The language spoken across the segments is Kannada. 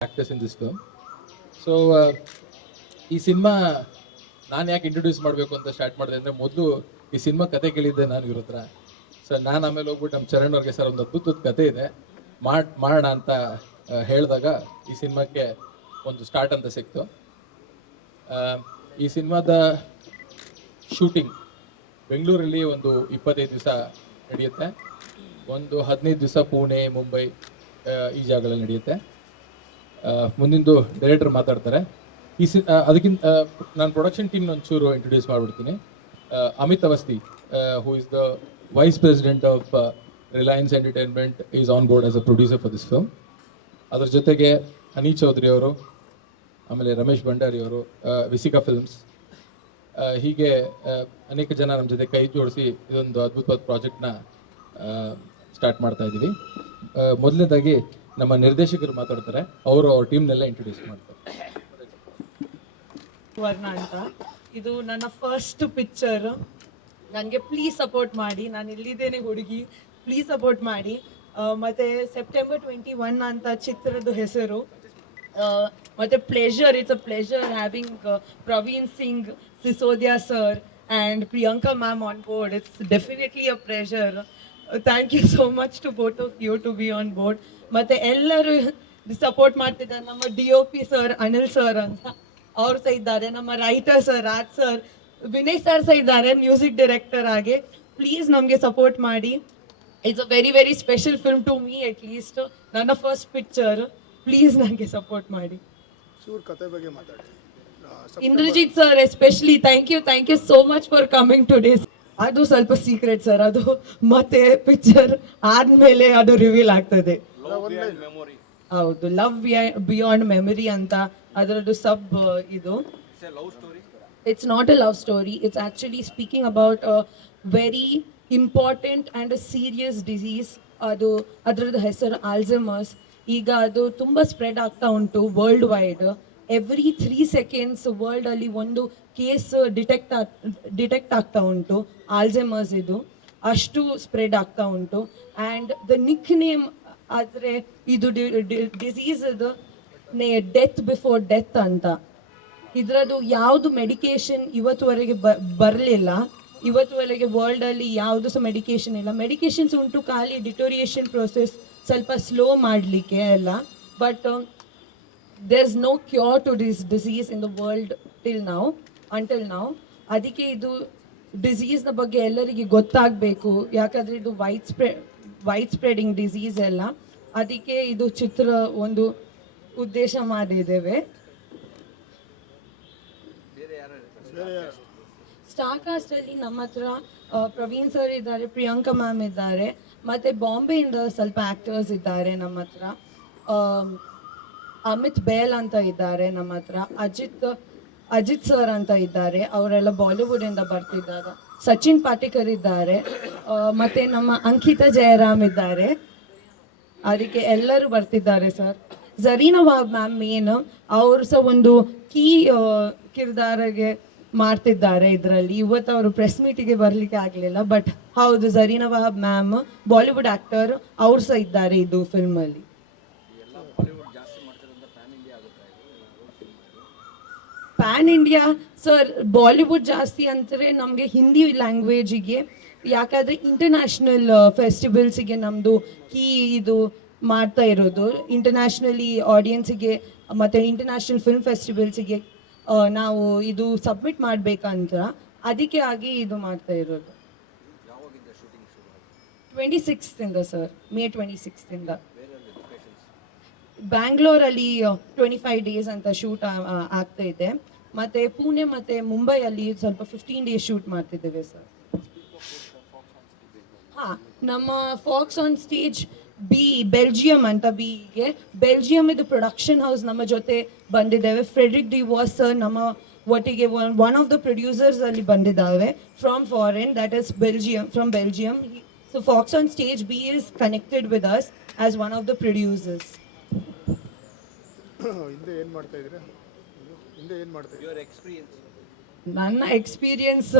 actors in this film. So ಈ ಸಿನಿಮಾ ನಾನು ಯಾಕೆ ಇಂಟ್ರೊಡ್ಯೂಸ್ ಮಾಡಬೇಕು ಅಂತ ಸ್ಟಾರ್ಟ್ ಮಾಡಿದೆ ಅಂದರೆ, ಮೊದಲು ಈ ಸಿನಿಮಾ ಕತೆ ಕೇಳಿದ್ದೆ ನಾನು ಇವ್ರ ಹತ್ರ. ಸರ್ ನಾನು ಆಮೇಲೆ ಹೋಗ್ಬಿಟ್ಟು ನಮ್ಮ ಚರಣ್ ಅವ್ರಿಗೆ ಸರ್ ಒಂದು ಅದ್ಭುತದ ಕತೆ ಇದೆ ಮಾಡೋಣ ಅಂತ ಹೇಳಿದಾಗ ಈ ಸಿನಿಮಾಕ್ಕೆ ಒಂದು ಸ್ಟಾರ್ಟ್ ಅಂತ ಸಿಕ್ತು. ಈ ಸಿನಿಮಾದ ಶೂಟಿಂಗ್ ಬೆಂಗಳೂರಲ್ಲಿ ಒಂದು 25 ದಿವಸ ನಡೆಯುತ್ತೆ. ಒಂದು 15 ದಿವಸ ಪುಣೆ, ಮುಂಬೈ ಈ ಜಾಗಗಳಲ್ಲಿ ನಡೆಯುತ್ತೆ. ಮುಂದಿಂದು ಡೈರೆಕ್ಟರ್ ಮಾತಾಡ್ತಾರೆ. ಅದಕ್ಕಿಂತ ನಾನು ಪ್ರೊಡಕ್ಷನ್ ಟೀಮ್ ಒಂಚೂರು ಇಂಟ್ರೊಡ್ಯೂಸ್ ಮಾಡಿಬಿಡ್ತೀನಿ. Amit Awasthi, who is the vice president of Reliance entertainment, is on board as a producer for this film. ಅದ್ರ ಜೊತೆಗೆ ಅನೀತ್ ಚೌಧರಿ ಅವರು, ಆಮೇಲೆ ರಮೇಶ್ ಭಂಡಾರಿ ಅವರು, ವಿಸಿಕಾ ಫಿಲ್ಮ್ಸ್, ಹೀಗೆ ಅನೇಕ ಜನ ನಮ್ಮ ಜೊತೆ ಕೈ ಜೋಡಿಸಿ ಇದೊಂದು ಅದ್ಭುತವಾದ ಪ್ರಾಜೆಕ್ಟ್ನ ಸ್ಟಾರ್ಟ್ ಮಾಡ್ತಾ ಇದ್ದೀವಿ. ಮೊದಲನೇದಾಗಿ ನಮ್ಮ ನಿರ್ದೇಶಕರು ಮಾತಾಡ್ತಾರೆ, ಅವರು ಅವ್ರ ಟೀಮ್ನೆಲ್ಲ ಇಂಟ್ರೊಡ್ಯೂಸ್ ಮಾಡ್ತಾರೆ. ವರ್ಣ ಅಂತ, ಇದು ನನ್ನ ಫಸ್ಟ್ ಪಿಕ್ಚರ್. ನನಗೆ ಪ್ಲೀಸ್ ಸಪೋರ್ಟ್ ಮಾಡಿ, ನಾನು ಇಲ್ಲಿದ್ದೇನೆ ಹುಡುಗಿ, ಪ್ಲೀಸ್ ಸಪೋರ್ಟ್ ಮಾಡಿ. ಮತ್ತು ಸೆಪ್ಟೆಂಬರ್ 21 ಅಂತ ಚಿತ್ರದ ಹೆಸರು. ಮತ್ತು pleasure, it's a pleasure having Praveen Singh, Sisodia sir and Priyanka ma'am on board. It's definitely a pleasure. Thank you so much to both of you to be on board. ಮತ್ತು ಎಲ್ಲರೂ ಸಪೋರ್ಟ್ ಮಾಡ್ತಿದ್ದಾರೆ. ನಮ್ಮ DOP ಸರ್ ಅನಿಲ್ ಸರ್ ಅಂತ ಅವ್ರು ಸಹ ಇದ್ದಾರೆ. ನಮ್ಮ writer sir Raj sir, Vinay sir ಸಹ ಇದ್ದಾರೆ ಮ್ಯೂಸಿಕ್ ಡೈರೆಕ್ಟರ್ ಆಗಿ. ಪ್ಲೀಸ್ ನಮಗೆ ಸಪೋರ್ಟ್ ಮಾಡಿ. It's a very very special film to me, at least ನನ್ನ ಫಸ್ಟ್ ಪಿಕ್ಚರ್. ಪ್ಲೀಸ್ ನನಗೆ ಸಪೋರ್ಟ್ ಮಾಡಿ. Indrajit sir especially thank you so much for coming today. ಅದು ಸ್ವಲ್ಪ ಸೀಕ್ರೆಟ್ ಸರ್, ಅದು ಮತ್ತೆ ಪಿಕ್ಚರ್ ಆದಮೇಲೆ ಅದು ರಿವೀಲ್ ಆಗ್ತದೆ. ಹೌದು, ಲವ್ ಬಿಯಾಂಡ್ ಮೆಮೊರಿ ಅಂತ ಅದರದ್ದು ಸಬ್ ಇದು. It's not A love story, it's actually speaking about a very important and a serious disease. ಅದರದ್ದು ಹೆಸರು ಆಲ್ಝೈಮರ್ಸ್. ಈಗ ಅದು ತುಂಬ ಸ್ಪ್ರೆಡ್ ಆಗ್ತಾ ಉಂಟು ವರ್ಲ್ಡ್ ವೈಡ್. ಎವ್ರಿ 3 ಸೆಕೆಂಡ್ಸ್ ವರ್ಲ್ಡಲ್ಲಿ ಒಂದು ಕೇಸ್ ಡಿಟೆಕ್ಟ್ ಆಗ್ತಾ ಉಂಟು ಆಲ್ಝೈಮರ್ಸ್. ಇದು ಅಷ್ಟು ಸ್ಪ್ರೆಡ್ ಆಗ್ತಾ ಉಂಟು. ಆ್ಯಂಡ್ ದ ನಿಕ್ ನೇಮ್ ಆದರೆ ಇದು ಡಿಸೀಸದು ಡೆತ್ ಬಿಫೋರ್ ಡೆತ್ ಅಂತ. ಇದರದ್ದು ಯಾವುದು ಮೆಡಿಕೇಶನ್ ಇವತ್ತುವರೆಗೆ ಬರಲಿಲ್ಲ. ಇವತ್ತುವರೆಗೆ ವರ್ಲ್ಡಲ್ಲಿ ಯಾವುದು ಸಹ ಮೆಡಿಕೇಶನ್ ಇಲ್ಲ. ಮೆಡಿಕೇಶನ್ಸ್ ಉಂಟು, ಖಾಲಿ ಡಿಟೋರಿಯೇಷನ್ ಪ್ರೊಸೆಸ್ ಸ್ವಲ್ಪ ಸ್ಲೋ ಮಾಡಲಿಕ್ಕೆ ಎಲ್ಲ. But there is no cure to this disease in the world until now. ಅದಕ್ಕೆ ಇದು ಡಿಸೀಸ್ನ ಬಗ್ಗೆ ಎಲ್ಲರಿಗೆ ಗೊತ್ತಾಗಬೇಕು, ಯಾಕಂದರೆ ಇದು ವೈಡ್ ಸ್ಪ್ರೆಡಿಂಗ್ ಡಿಸೀಸ್ ಎಲ್ಲ. ಅದಕ್ಕೆ ಇದು ಚಿತ್ರ ಒಂದು ಉದ್ದೇಶ ಮಾಡಿದ್ದೇವೆ. ಸ್ಟಾರ್ ಕಾಸ್ಟಲ್ಲಿ ನಮ್ಮ ಹತ್ರ ಪ್ರವೀಣ್ ಸರ್ ಇದ್ದಾರೆ, ಪ್ರಿಯಾಂಕಾ ಮ್ಯಾಮ್ ಇದ್ದಾರೆ, ಮತ್ತು ಬಾಂಬೆಯಿಂದ ಸ್ವಲ್ಪ ಆ್ಯಕ್ಟರ್ಸ್ ಇದ್ದಾರೆ ನಮ್ಮ ಹತ್ರ. ಅಮಿತ್ ಬೇಲ್ ಅಂತ ಇದ್ದಾರೆ ನಮ್ಮ ಹತ್ರ. ಅಜಿತ್ ಸರ್ ಅಂತ ಇದ್ದಾರೆ, ಅವರೆಲ್ಲ ಬಾಲಿವುಡಿಂದ ಬರ್ತಿದ್ದಾರೆ. ಸಚಿನ್ ಪಾಟೇಕರ್ ಇದ್ದಾರೆ, ಮತ್ತು ನಮ್ಮ ಅಂಕಿತಾ ಜಯರಾಮ್ ಇದ್ದಾರೆ. ಅದಕ್ಕೆ ಎಲ್ಲರೂ ಬರ್ತಿದ್ದಾರೆ ಸರ್. ಝರೀನಾ ವಾಹಬ್ ಮ್ಯಾಮ್ ಮೇನ್, ಅವರು ಸಹ ಒಂದು ಕೀ ಕಿರ್ದಾರಿಗೆ ಮಾಡ್ತಿದ್ದಾರೆ ಇದರಲ್ಲಿ. ಇವತ್ತು ಅವರು ಪ್ರೆಸ್ ಮೀಟಿಗೆ ಬರಲಿಕ್ಕೆ ಆಗಲಿಲ್ಲ, ಬಟ್ ಹೌದು, ಝರೀನಾ ವಾಹಬ್ ಮ್ಯಾಮ್ ಬಾಲಿವುಡ್ ಆ್ಯಕ್ಟರ್, ಅವ್ರು ಸಹ ಇದ್ದಾರೆ ಇದು ಫಿಲ್ಮಲ್ಲಿ. ಪ್ಯಾನ್ ಇಂಡಿಯಾ ಸರ್, ಬಾಲಿವುಡ್ ಜಾಸ್ತಿ ಅಂದರೆ ನಮಗೆ ಹಿಂದಿ ಲ್ಯಾಂಗ್ವೇಜಿಗೆ ಯಾಕಂದರೆ ಇಂಟರ್ನ್ಯಾಷನಲ್ ಫೆಸ್ಟಿವಲ್ಸಿಗೆ ನಮ್ಮದು ಕೀ ಇದು ಮಾಡ್ತಾ ಇರೋದು, ಇಂಟರ್ನ್ಯಾಷನಲಿ ಆಡಿಯನ್ಸಿಗೆ ಮತ್ತು ಇಂಟರ್ನ್ಯಾಷನಲ್ ಫಿಲ್ಮ್ ಫೆಸ್ಟಿವಲ್ಸಿಗೆ ನಾವು ಇದು ಸಬ್ಮಿಟ್ ಮಾಡಬೇಕಂತ, ಅದಕ್ಕೆ ಆಗಿ ಇದು ಮಾಡ್ತಾ ಇರೋದು. 26th sir, May 26th. ಬ್ಯಾಂಗ್ಳೂರಲ್ಲಿ 25 days ಅಂತ ಶೂಟ್ ಆಗ್ತಾ ಇದೆ, ಮತ್ತು ಪುಣೆ ಮತ್ತು ಮುಂಬೈಯಲ್ಲಿ ಸ್ವಲ್ಪ 15 days ಶೂಟ್ ಮಾಡ್ತಿದ್ದೇವೆ ಸರ್. ಹಾಂ, ನಮ್ಮ ಫಾಕ್ಸ್ ಆನ್ ಸ್ಟೇಜ್ ಬೆಲ್ಜಿಯಂ ಅಂತ ಬಿಗೆ ಬೆಲ್ಜಿಯಂ ಇದು ಪ್ರೊಡಕ್ಷನ್ ಹೌಸ್ ನಮ್ಮ ಜೊತೆ ಬಂದಿದ್ದೇವೆ. ಫ್ರೆಡ್ರಿಕ್ ಡಿ ವಾಸ್ ಸರ್ ನಮ್ಮ ಒಟ್ಟಿಗೆ ಒನ್ ಆಫ್ ದ ಪ್ರೊಡ್ಯೂಸರ್ಸ್ ಅಲ್ಲಿ ಬಂದಿದ್ದಾವೆ from foreign, that is from Belgium. So fox on stage B is connected with us as one of the producers. ಹಿಂದೆ ಏನು ಮಾಡ್ತಾ ಇದ್ದೀರಾ? ಹಿಂದೆ ಏನು ಮಾಡ್ತಾ ಇದ್ದೀರಾ? ನನ್ನ ಎಕ್ಸ್ಪೀರಿಯನ್ಸ್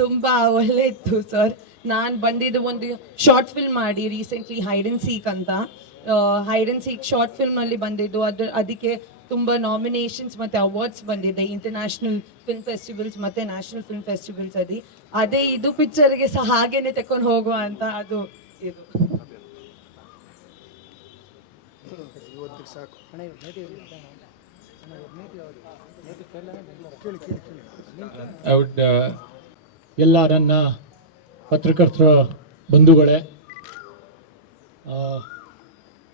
ತುಂಬ ಒಳ್ಳೆ ಇತ್ತು ಸರ್. ನಾನು ಬಂದಿದ್ದು ಒಂದು ಶಾರ್ಟ್ ಫಿಲ್ಮ್ ಮಾಡಿ ರೀಸೆಂಟ್ಲಿ, ಹೈಡ್ ಆ್ಯಂಡ್ ಸೀಕ್ ಅಂತ. ಹೈಡ್ ಆ್ಯಂಡ್ ಸೀಕ್ ಶಾರ್ಟ್ ಫಿಲ್ಮಲ್ಲಿ ಬಂದಿದ್ದು, ಅದಕ್ಕೆ ತುಂಬ ನಾಮಿನೇಷನ್ಸ್ ಮತ್ತು ಅವಾರ್ಡ್ಸ್ ಬಂದಿದೆ ಇಂಟರ್ನ್ಯಾಷನಲ್ ಫಿಲ್ಮ್ ಫೆಸ್ಟಿವಲ್ಸ್ ಮತ್ತು ನ್ಯಾಷನಲ್ ಫಿಲ್ಮ್ ಫೆಸ್ಟಿವಲ್ಸ್ ಅಲ್ಲಿ. ಅದೇ ಇದು ಪಿಕ್ಚರ್ಗೆ ಸಹ ಹಾಗೇನೆ ತಕೊಂಡು ಹೋಗುವ ಅಂತ ಅದು ಇದು. ಇವತ್ತಿಗೆ ಸಾಕು. I would ಎಲ್ಲ ನನ್ನ ಪತ್ರಕರ್ತರ ಬಂಧುಗಳೇ,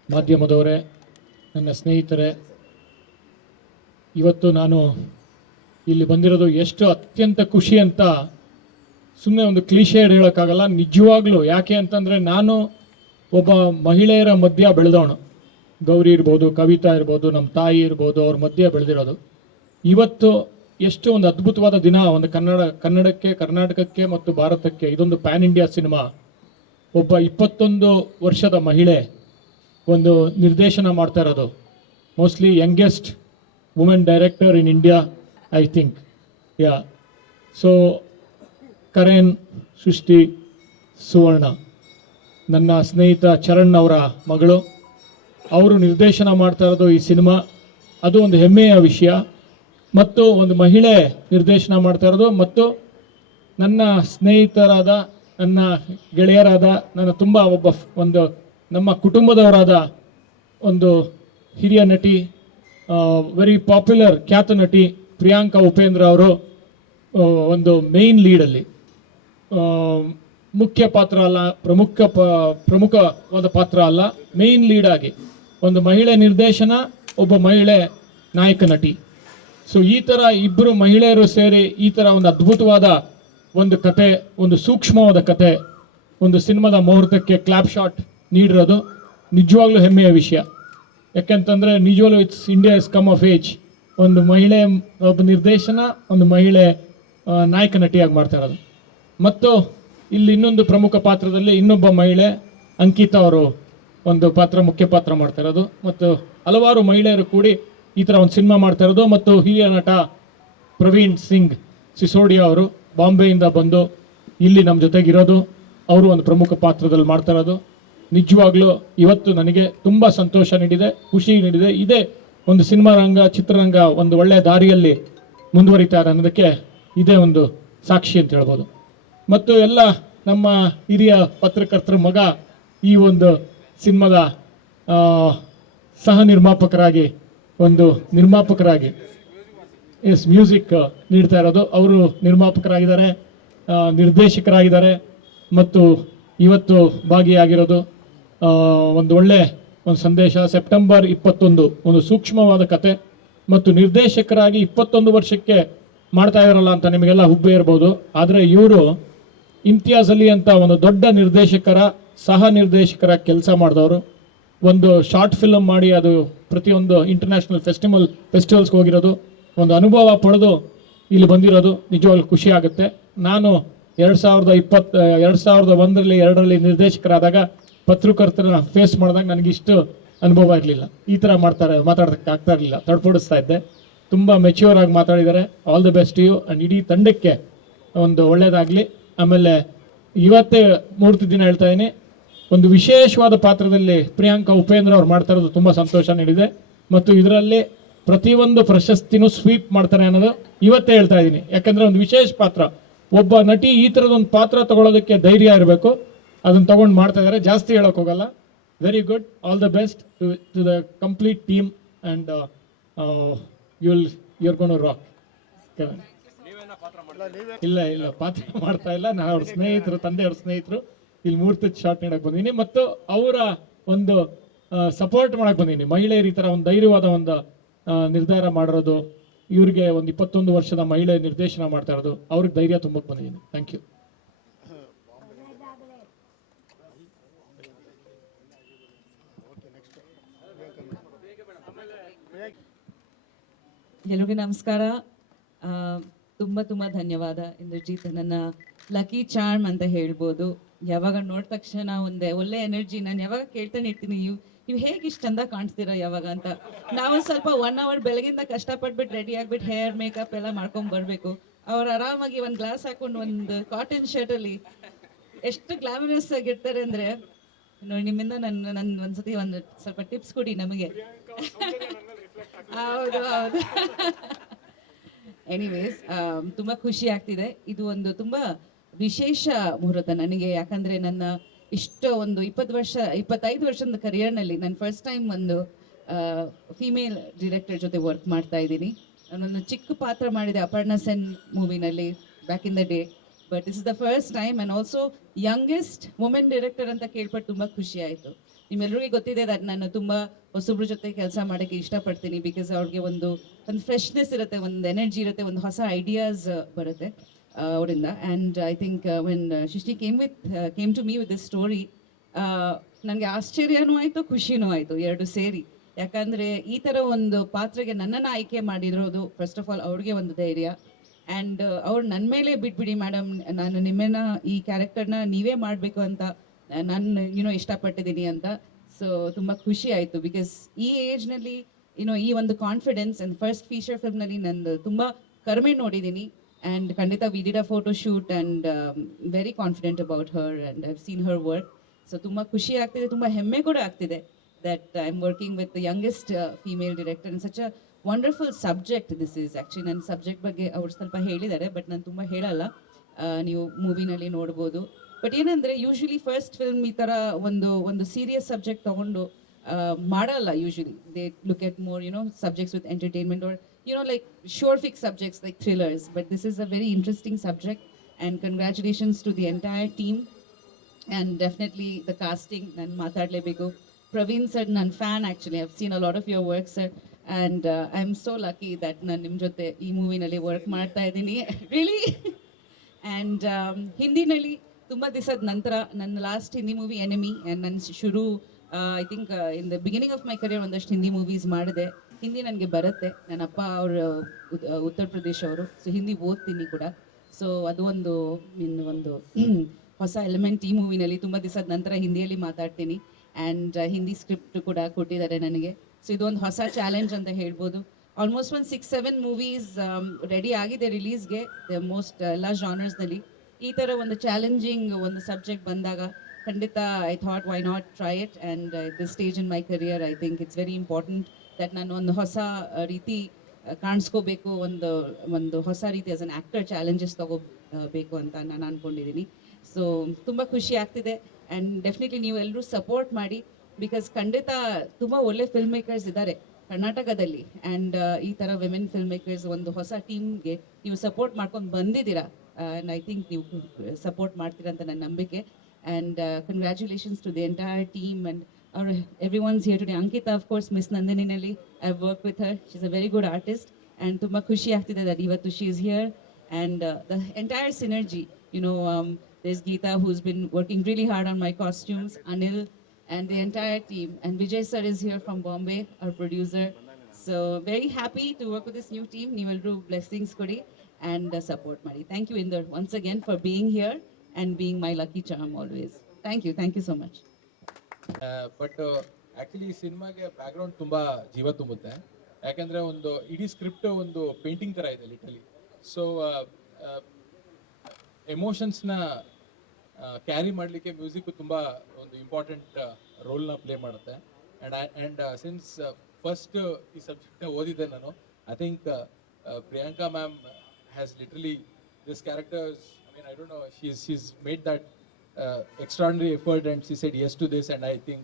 ಮಾಧ್ಯಮದವರೇ, ನನ್ನ ಸ್ನೇಹಿತರೆ, ಇವತ್ತು ನಾನು ಇಲ್ಲಿ ಬಂದಿರೋದು ಎಷ್ಟು ಅತ್ಯಂತ ಖುಷಿ ಅಂತ ಸುಮ್ಮನೆ ಒಂದು ಕ್ಲೀಶೇಡ್ ಹೇಳೋಕ್ಕಾಗಲ್ಲ, ನಿಜವಾಗ್ಲೂ. ಯಾಕೆ ಅಂತಂದರೆ ನಾನು ಒಬ್ಬ ಮಹಿಳೆಯರ ಮಧ್ಯ ಬೆಳೆದವನು. ಗೌರಿ ಇರ್ಬೋದು, ಕವಿತಾ ಇರ್ಬೋದು, ನಮ್ಮ ತಾಯಿ ಇರ್ಬೋದು, ಅವ್ರ ಮಧ್ಯೆ ಬೆಳೆದಿರೋದು. ಇವತ್ತು ಎಷ್ಟು ಒಂದು ಅದ್ಭುತವಾದ ದಿನ, ಒಂದು ಕನ್ನಡಕ್ಕೆ, ಕರ್ನಾಟಕಕ್ಕೆ ಮತ್ತು ಭಾರತಕ್ಕೆ ಇದೊಂದು ಪ್ಯಾನ್ ಇಂಡಿಯಾ ಸಿನಿಮಾ. ಒಬ್ಬ 21 ವರ್ಷದ ಮಹಿಳೆ ಒಂದು ನಿರ್ದೇಶನ ಮಾಡ್ತಾ ಇರೋದು. Mostly youngest women director in India, I think. Yeah. So ಕರೇನ್ ಸೃಷ್ಟಿ ಸುವರ್ಣ, ನನ್ನ ಸ್ನೇಹಿತ ಚರಣ್ ಅವರ ಮಗಳು, ಅವರು ನಿರ್ದೇಶನ ಮಾಡ್ತಾ ಇರೋದು ಈ ಸಿನಿಮಾ. ಅದು ಒಂದು ಹೆಮ್ಮೆಯ ವಿಷಯ. ಮತ್ತು ಒಂದು ಮಹಿಳೆ ನಿರ್ದೇಶನ ಮಾಡ್ತಾ ಇರೋದು, ಮತ್ತು ನನ್ನ ಸ್ನೇಹಿತರಾದ, ನನ್ನ ಗೆಳೆಯರಾದ, ನನ್ನ ತುಂಬ ಒಂದು ನಮ್ಮ ಕುಟುಂಬದವರಾದ ಒಂದು ಹಿರಿಯ ನಟಿ, ವೆರಿ ಪಾಪ್ಯುಲರ್ ಖ್ಯಾತ ನಟಿ ಪ್ರಿಯಾಂಕಾ ಉಪೇಂದ್ರ ಅವರು ಒಂದು ಮೇಯ್ನ್ ಲೀಡಲ್ಲಿ, ಮುಖ್ಯ ಪಾತ್ರ ಅಲ್ಲ, ಪ್ರಮುಖವಾದ ಪಾತ್ರ ಅಲ್ಲ, ಮೇಯ್ನ್ ಲೀಡಾಗಿ ಒಂದು ಮಹಿಳೆ ನಿರ್ದೇಶನ, ಒಬ್ಬ ಮಹಿಳೆ ನಾಯಕ ನಟಿ. ಸೊ ಈ ಥರ ಇಬ್ಬರು ಮಹಿಳೆಯರು ಸೇರಿ ಈ ಥರ ಒಂದು ಅದ್ಭುತವಾದ ಒಂದು ಕತೆ, ಒಂದು ಸೂಕ್ಷ್ಮವಾದ ಕತೆ, ಒಂದು ಸಿನಿಮಾದ ಮುಹೂರ್ತಕ್ಕೆ ಕ್ಲಾಪ್ ಶಾಟ್ ನೀಡಿರೋದು ನಿಜವಾಗ್ಲೂ ಹೆಮ್ಮೆಯ ವಿಷಯ. ಯಾಕೆಂತಂದರೆ ನಿಜವಾಗ್ಲೂ India is come of age. ಒಂದು ಮಹಿಳೆ, ಒಬ್ಬ ನಿರ್ದೇಶನ, ಒಂದು ಮಹಿಳೆ ನಾಯಕ ನಟಿಯಾಗಿ ಮಾಡ್ತಾ ಇರೋದು. ಮತ್ತು ಇಲ್ಲಿ ಇನ್ನೊಂದು ಪ್ರಮುಖ ಪಾತ್ರದಲ್ಲಿ ಇನ್ನೊಬ್ಬ ಮಹಿಳೆ ಅಂಕಿತಾ ಅವರು ಒಂದು ಮುಖ್ಯ ಪಾತ್ರ ಮಾಡ್ತಾ ಇರೋದು. ಮತ್ತು ಹಲವಾರು ಮಹಿಳೆಯರು ಕೂಡಿ ಈ ಥರ ಒಂದು ಸಿನಿಮಾ ಮಾಡ್ತಾ ಇರೋದು. ಮತ್ತು ಹಿರಿಯ ನಟ ಪ್ರವೀಣ್ ಸಿಂಗ್ ಸಿಸೋಡಿಯಾ ಅವರು ಬಾಂಬೆಯಿಂದ ಬಂದು ಇಲ್ಲಿ ನಮ್ಮ ಜೊತೆಗಿರೋದು, ಅವರು ಒಂದು ಪ್ರಮುಖ ಪಾತ್ರದಲ್ಲಿ ಮಾಡ್ತಾ ಇರೋದು ನಿಜವಾಗ್ಲೂ ಇವತ್ತು ನನಗೆ ತುಂಬ ಸಂತೋಷ ನೀಡಿದೆ, ಖುಷಿ ನೀಡಿದೆ. ಇದೇ ಒಂದು ಸಿನಿಮಾ ರಂಗ, ಚಿತ್ರರಂಗ ಒಂದು ಒಳ್ಳೆಯ ದಾರಿಯಲ್ಲಿ ಮುಂದುವರಿತಾರೆ ಅನ್ನೋದಕ್ಕೆ ಇದೇ ಒಂದು ಸಾಕ್ಷಿ ಅಂತ ಹೇಳ್ಬೋದು. ಮತ್ತು ಎಲ್ಲ ನಮ್ಮ ಹಿರಿಯ ಪತ್ರಕರ್ತರ ಮಗ ಈ ಒಂದು ಸಿನಿಮಾದ ಸಹ ನಿರ್ಮಾಪಕರಾಗಿ ಮ್ಯೂಸಿಕ್ ನೀಡ್ತಾ ಇರೋದು. ಅವರು ನಿರ್ಮಾಪಕರಾಗಿದ್ದಾರೆ, ನಿರ್ದೇಶಕರಾಗಿದ್ದಾರೆ, ಮತ್ತು ಇವತ್ತು ಭಾಗಿಯಾಗಿರೋದು ಒಂದು ಒಳ್ಳೆ ಒಂದು ಸಂದೇಶ. ಸೆಪ್ಟೆಂಬರ್ 21 ಒಂದು ಸೂಕ್ಷ್ಮವಾದ ಕತೆ, ಮತ್ತು ನಿರ್ದೇಶಕರಾಗಿ 21 ವರ್ಷಕ್ಕೆ ಮಾಡ್ತಾ ಇರಲ್ಲ ಅಂತ ನಿಮಗೆಲ್ಲ ಹುಬ್ಬೆ ಇರ್ಬೋದು. ಆದರೆ ಇವರು ಇಮ್ತಿಯಾಜ್ ಅಲಿ ಅಂತ ಒಂದು ದೊಡ್ಡ ಸಹ ನಿರ್ದೇಶಕರ ಕೆಲಸ ಮಾಡಿದವರು. ಒಂದು ಶಾರ್ಟ್ ಫಿಲ್ಮ್ ಮಾಡಿ ಅದು ಪ್ರತಿಯೊಂದು ಇಂಟರ್ನ್ಯಾಷನಲ್ ಫೆಸ್ಟಿವಲ್ಸ್ಗೆ ಹೋಗಿರೋದು, ಒಂದು ಅನುಭವ ಪಡೆದು ಇಲ್ಲಿ ಬಂದಿರೋದು ನಿಜವಾಗ್ಲೂ ಖುಷಿ ಆಗುತ್ತೆ. ನಾನು 2001-2ರಲ್ಲಿ ನಿರ್ದೇಶಕರಾದಾಗ ಪತ್ರಕರ್ತರನ್ನ ಫೇಸ್ ಮಾಡಿದಾಗ ನನಗಿಷ್ಟು ಅನುಭವ ಇರಲಿಲ್ಲ. ಈ ಥರ ಮಾತಾಡೋದಕ್ಕೆ ಆಗ್ತಾ ಇರಲಿಲ್ಲ, ತಡ್ಪಡಿಸ್ತಾ ಇದ್ದೆ. ತುಂಬ ಮೆಚ್ಯೂರ್ ಆಗಿ ಮಾತಾಡಿದ್ದಾರೆ. All the best you and ಇಡೀ ತಂಡಕ್ಕೆ ಒಂದು ಒಳ್ಳೆಯದಾಗಲಿ. ಆಮೇಲೆ ಇವತ್ತೇ ಮೂರ್ತಿ ದಿನ ಹೇಳ್ತಾ ಇದ್ದೀನಿ, ಒಂದು ವಿಶೇಷವಾದ ಪಾತ್ರದಲ್ಲಿ ಪ್ರಿಯಾಂಕಾ ಉಪೇಂದ್ರ ಅವ್ರು ಮಾಡ್ತಾ ಇರೋದು ತುಂಬ ಸಂತೋಷ ನೀಡಿದೆ. ಮತ್ತು ಇದರಲ್ಲಿ ಪ್ರತಿಯೊಂದು ಪ್ರಶಸ್ತಿನೂ ಸ್ವೀಪ್ ಮಾಡ್ತಾರೆ ಅನ್ನೋದು ಇವತ್ತೇ ಹೇಳ್ತಾ ಇದ್ದೀನಿ. ಯಾಕಂದರೆ ಒಂದು ವಿಶೇಷ ಪಾತ್ರ, ಒಬ್ಬ ನಟಿ ಈ ಥರದೊಂದು ಪಾತ್ರ ತಗೊಳ್ಳೋದಕ್ಕೆ ಧೈರ್ಯ ಇರಬೇಕು. ಅದನ್ನು ತಗೊಂಡು ಮಾಡ್ತಾ ಇದ್ದಾರೆ. ಜಾಸ್ತಿ ಹೇಳೋಕೆ ಹೋಗಲ್ಲ. Very good. All the best to the complete team and you're gonna rock. ಇಲ್ಲ ಪಾತ್ರ ಮಾಡ್ತಾ ಇಲ್ಲ. ನಾನು ಅವ್ರ ಸ್ನೇಹಿತರು, ತಂದೆಯವ್ರ ಸ್ನೇಹಿತರು. ಇಲ್ಲಿ 3 ತುತ್ತು ಶಾರ್ಟ್ ನೀಡಕ್ಕೆ ಬಂದೀನಿ ಮತ್ತು ಅವರ ಒಂದು ಸಪೋರ್ಟ್ ಮಾಡಕ್ಕೆ ಬಂದೀನಿ. ಮಹಿಳೆಯರು ಈ ಥರ ಒಂದು ಧೈರ್ಯವಾದ ಒಂದು ನಿರ್ಧಾರ ಮಾಡಿರೋದು, ಇವ್ರಿಗೆ ಒಂದು 21 ವರ್ಷದ ಮಹಿಳೆ ನಿರ್ದೇಶನ ಮಾಡ್ತಾ ಇರೋದು, ಅವ್ರಿಗೆ ಧೈರ್ಯ ತುಂಬಕ್ಕೆ ಬಂದಿದ್ದೀನಿ. Thank you. ಎಲ್ರಿಗೂ ನಮಸ್ಕಾರ. ತುಂಬ ತುಂಬ ಧನ್ಯವಾದ ಇಂದ್ರಜಿತ್. ನನ್ನ ಲಕ್ಕಿ ಚಾರ್ಮ್ ಅಂತ ಹೇಳ್ಬೋದು. ಯಾವಾಗ ನೋಡಿದ ತಕ್ಷಣ ಒಳ್ಳೆ ಎನರ್ಜಿ. ನಾನು ಯಾವಾಗ ಕೇಳ್ತಾನೆ ಇರ್ತೀನಿ, ನೀವು ಹೇಗೆ ಇಷ್ಟು ಚಂದ ಕಾಣಿಸ್ತೀರಾ ಯಾವಾಗ ಅಂತ. ನಾವು ಸ್ವಲ್ಪ 1 ಅವರ್ ಬೆಳಗಿಂದ ಕಷ್ಟಪಟ್ಬಿಟ್ಟು ರೆಡಿ ಆಗಿಬಿಟ್ಟು ಹೇರ್ ಮೇಕಪ್ ಎಲ್ಲ ಮಾಡ್ಕೊಂಡು ಬರಬೇಕು. ಅವ್ರು ಆರಾಮಾಗಿ ಒಂದು ಗ್ಲಾಸ್ ಹಾಕೊಂಡು ಒಂದು ಕಾಟನ್ ಶರ್ಟಲ್ಲಿ ಎಷ್ಟು ಗ್ಲಾಮರಸ್ ಆಗಿರ್ತಾರೆ ಅಂದರೆ ನೋಡಿ. ನಿಮ್ಮಿಂದ ನನ್ನ ಒಂದ್ಸತಿ ಒಂದು ಸ್ವಲ್ಪ ಟಿಪ್ಸ್ ಕೊಡಿ ನಮಗೆ. ಹೌದು. ಎನಿವೇಸ್, ತುಂಬ ಖುಷಿ ಆಗ್ತಿದೆ. ಇದು ಒಂದು ತುಂಬ ವಿಶೇಷ ಮುಹೂರ್ತ ನನಗೆ. ಯಾಕಂದರೆ ನನ್ನ ಒಂದು 25 ವರ್ಷದ ಕರಿಯರ್ನಲ್ಲಿ ನಾನು ಫಸ್ಟ್ ಟೈಮ್ ಒಂದು ಫೀಮೇಲ್ ಡಿರೆಕ್ಟರ್ ಜೊತೆ ವರ್ಕ್ ಮಾಡ್ತಾ ಇದ್ದೀನಿ. ನಾನೊಂದು ಚಿಕ್ಕ ಪಾತ್ರ ಮಾಡಿದೆ ಅಪರ್ಣಾ ಸೆನ್ ಮೂವಿನಲ್ಲಿ back in the day. But this is the first time and also youngest women director ಅಂತ ಕೇಳ್ಪಟ್ಟು ತುಂಬ ಖುಷಿ ಆಯಿತು. ನಿಮ್ಮೆಲ್ಲರಿಗೂ ಗೊತ್ತಿದೆ ದಟ್ ನಾನು ತುಂಬ ಹೊಸಬ್ರ ಜೊತೆ ಕೆಲಸ ಮಾಡೋಕ್ಕೆ ಇಷ್ಟಪಡ್ತೀನಿ. ಬಿಕಾಸ್ ಅವ್ರಿಗೆ ಒಂದು ಫ್ರೆಶ್ನೆಸ್ ಇರುತ್ತೆ, ಒಂದು ಎನರ್ಜಿ ಇರುತ್ತೆ, ಒಂದು ಹೊಸ ಐಡಿಯಾಸ್ ಬರುತ್ತೆ ಅವರಿಂದ. And I think when Srishti came to me with this story, ನನಗೆ ಆಶ್ಚರ್ಯನೂ ಆಯಿತು, ಖುಷಿನೂ ಆಯಿತು, ಎರಡು ಸೇರಿ. ಯಾಕಂದರೆ ಈ ಥರ ಒಂದು ಪಾತ್ರೆಗೆ ನನ್ನನ್ನು ಆಯ್ಕೆ ಮಾಡಿರೋದು ಫಸ್ಟ್ ಆಫ್ ಆಲ್ ಅವ್ರಿಗೆ ಒಂದು ಧೈರ್ಯ. ಆ್ಯಂಡ್ ಅವ್ರು ನನ್ನ ಮೇಲೆ ಬಿಟ್ಬಿಡಿ ಮೇಡಮ್, ನಾನು ನಿಮ್ಮನ್ನ ಈ ಕ್ಯಾರೆಕ್ಟರ್ನ ನೀವೇ ಮಾಡಬೇಕು ಅಂತ ನಾನು ಇಷ್ಟಪಟ್ಟಿದ್ದೀನಿ ಅಂತ. ಸೊ ತುಂಬ ಖುಷಿ ಆಯಿತು. ಬಿಕಾಸ್ ಈ ಏಜ್ನಲ್ಲಿ ಈ ಒಂದು ಕಾನ್ಫಿಡೆನ್ಸ್ ಆ್ಯಂಡ್ ಫಸ್ಟ್ ಫೀಚರ್ ಫಿಲ್ಮ್ನಲ್ಲಿ ನಂದು ತುಂಬ ಕಡಿಮೆ ನೋಡಿದ್ದೀನಿ. ಆ್ಯಂಡ್ ಖಂಡಿತ we did a photo shoot and very confident about her and I have seen her work. So ತುಂಬ ಖುಷಿ ಆಗ್ತಿದೆ, ತುಂಬ ಹೆಮ್ಮೆ ಕೂಡ ಆಗ್ತಿದೆ that I'm working with the youngest female director in such a wonderful subject. This is actually ನನ್ನ ಸಬ್ಜೆಕ್ಟ್ ಬಗ್ಗೆ ಅವ್ರು ಸ್ವಲ್ಪ ಹೇಳಿದ್ದಾರೆ, ಬಟ್ ನಾನು ತುಂಬ ಹೇಳಲ್ಲ, ನೀವು ಮೂವಿನಲ್ಲಿ ನೋಡ್ಬೋದು. ಬಟ್ ಏನಂದರೆ ಯೂಶ್ವಲಿ ಫಸ್ಟ್ ಫಿಲ್ಮ್ ಈ ಥರ ಒಂದು ಸೀರಿಯಸ್ ಸಬ್ಜೆಕ್ಟ್ ತೊಗೊಂಡು ಮಾಡಲ್ಲ. Usually they look at more subjects with entertainment or like sure fix subjects like thrillers. But this is a very interesting subject and congratulations to the entire team and definitely the casting. ನಾನು ಮಾತಾಡಲೇಬೇಕು. Praveen sir, ನನ್ನ fan actually. I've seen a lot of your work sir and I'm so lucky that ನಾನು ನಿಮ್ಮ ಜೊತೆ ಈ ಮೂವಿನಲ್ಲಿ ವರ್ಕ್ ಮಾಡ್ತಾ ಇದ್ದೀನಿ ರಿಯಲಿ. ಆ್ಯಂಡ್ ಹಿಂದಿನಲ್ಲಿ ತುಂಬ ದಿವಸದ ನಂತರ ನನ್ನ last Hindi movie enemy. And ನನ್ನ ಶುರು I think in the beginning of my career ಒಂದಷ್ಟು ಹಿಂದಿ ಮೂವೀಸ್ ಮಾಡಿದೆ. ಹಿಂದಿ ನನಗೆ ಬರುತ್ತೆ. ನನ್ನ ಅಪ್ಪ ಅವರು ಉತ್ತರ ಪ್ರದೇಶ ಅವರು, ಸೊ ಹಿಂದಿ ಓದ್ತೀನಿ ಕೂಡ. ಸೊ ಅದು ಒಂದು ಹೊಸ ಎಲಿಮೆಂಟ್ ಈ ಮೂವಿನಲ್ಲಿ. ತುಂಬ ದಿವಸದ ನಂತರ ಹಿಂದಿಯಲ್ಲಿ ಮಾತಾಡ್ತೀನಿ. ಆ್ಯಂಡ್ ಹಿಂದಿ ಸ್ಕ್ರಿಪ್ಟ್ ಕೂಡ ಕೊಟ್ಟಿದ್ದಾರೆ ನನಗೆ. ಸೊ ಇದೊಂದು ಹೊಸ ಚಾಲೆಂಜ್ ಅಂತ ಹೇಳ್ಬೋದು. ಆಲ್ಮೋಸ್ಟ್ ಒಂದು 6-7 ಮೂವೀಸ್ ರೆಡಿ ಆಗಿದೆ ರಿಲೀಸ್ಗೆ ಮೋಸ್ಟ್ ಎಲ್ಲ ಜಾನರ್ಸ್ನಲ್ಲಿ. ಈ ಥರ ಒಂದು ಚಾಲೆಂಜಿಂಗ್ ಒಂದು ಸಬ್ಜೆಕ್ಟ್ ಬಂದಾಗ ಖಂಡಿತ I thought why not try it. And this stage in my career I think it's very important that ನಾನು ಒಂದು ಹೊಸ ರೀತಿ ಕಾಣಿಸ್ಕೋಬೇಕು, ಒಂದು ಹೊಸ ರೀತಿ ಆಸ್ ಅನ್ ಆ್ಯಕ್ಟರ್ ಚಾಲೆಂಜಸ್ ತಗೋಬೇಕು ಅಂತ ನಾನು ಅಂದ್ಕೊಂಡಿದ್ದೀನಿ. ಸೊ ತುಂಬ ಖುಷಿ ಆಗ್ತಿದೆ. ಆ್ಯಂಡ್ ಡೆಫಿನೆಟ್ಲಿ ನೀವು ಎಲ್ಲರೂ ಸಪೋರ್ಟ್ ಮಾಡಿ. ಬಿಕಾಸ್ ಖಂಡಿತ ತುಂಬ ಒಳ್ಳೆ ಫಿಲ್ಮ್ ಮೇಕರ್ಸ್ ಇದ್ದಾರೆ ಕರ್ನಾಟಕದಲ್ಲಿ. ಆ್ಯಂಡ್ ಈ ಥರ ವಿಮೆನ್ ಫಿಲ್ಮ್ ಮೇಕರ್ಸ್ ಒಂದು ಹೊಸ ಟೀಮ್ಗೆ ನೀವು ಸಪೋರ್ಟ್ ಮಾಡ್ಕೊಂಡು ಬಂದಿದ್ದೀರಾ. ಆ್ಯಂಡ್ ಐ ಥಿಂಕ್ ನೀವು ಸಪೋರ್ಟ್ ಮಾಡ್ತೀರಾ ಅಂತ ನನ್ನ ನಂಬಿಕೆ. And congratulations to the entire team and everyone's here today. Ankita, of course, Miss Nandininali, I've worked with her. She's a very good artist. And tumma khushi agtide that ivattu she is here. And the entire synergy, there's Geeta who's been working really hard on my costumes, Anil and the entire team. And Vijay sir is here from Bombay, our producer. So very happy to work with this new team. Neevelru blessings kodi and support madi. Thank you Inder once again for being here and being my lucky charm always. Thank you so much. But actually ಈ ಸಿನಿಮಾಗೆ ಬ್ಯಾಕ್ಗ್ರೌಂಡ್ ತುಂಬ ಜೀವ ತುಂಬುತ್ತೆ. ಯಾಕೆಂದರೆ ಒಂದು ಇಡೀ ಸ್ಕ್ರಿಪ್ಟ್ ಒಂದು ಪೇಂಟಿಂಗ್ ಥರ ಇದೆ ಲಿಟಲಿ. ಸೊ ಎಮೋಷನ್ಸ್ನ ಕ್ಯಾರಿ ಮಾಡಲಿಕ್ಕೆ ಮ್ಯೂಸಿಕ್ಕು ತುಂಬ ಒಂದು ಇಂಪಾರ್ಟೆಂಟ್ ರೋಲ್ನ ಪ್ಲೇ ಮಾಡುತ್ತೆ. ಆ್ಯಂಡ್ ಸಿನ್ಸ್ ಫಸ್ಟ್ ಈ ಸಬ್ಜೆಕ್ಟ್ನ ಓದಿದ್ದೆ ನಾನು, I think Priyanka ma'am has literally this characters mean, I don't know. She's made that extraordinary effort, and she said yes to this, and I think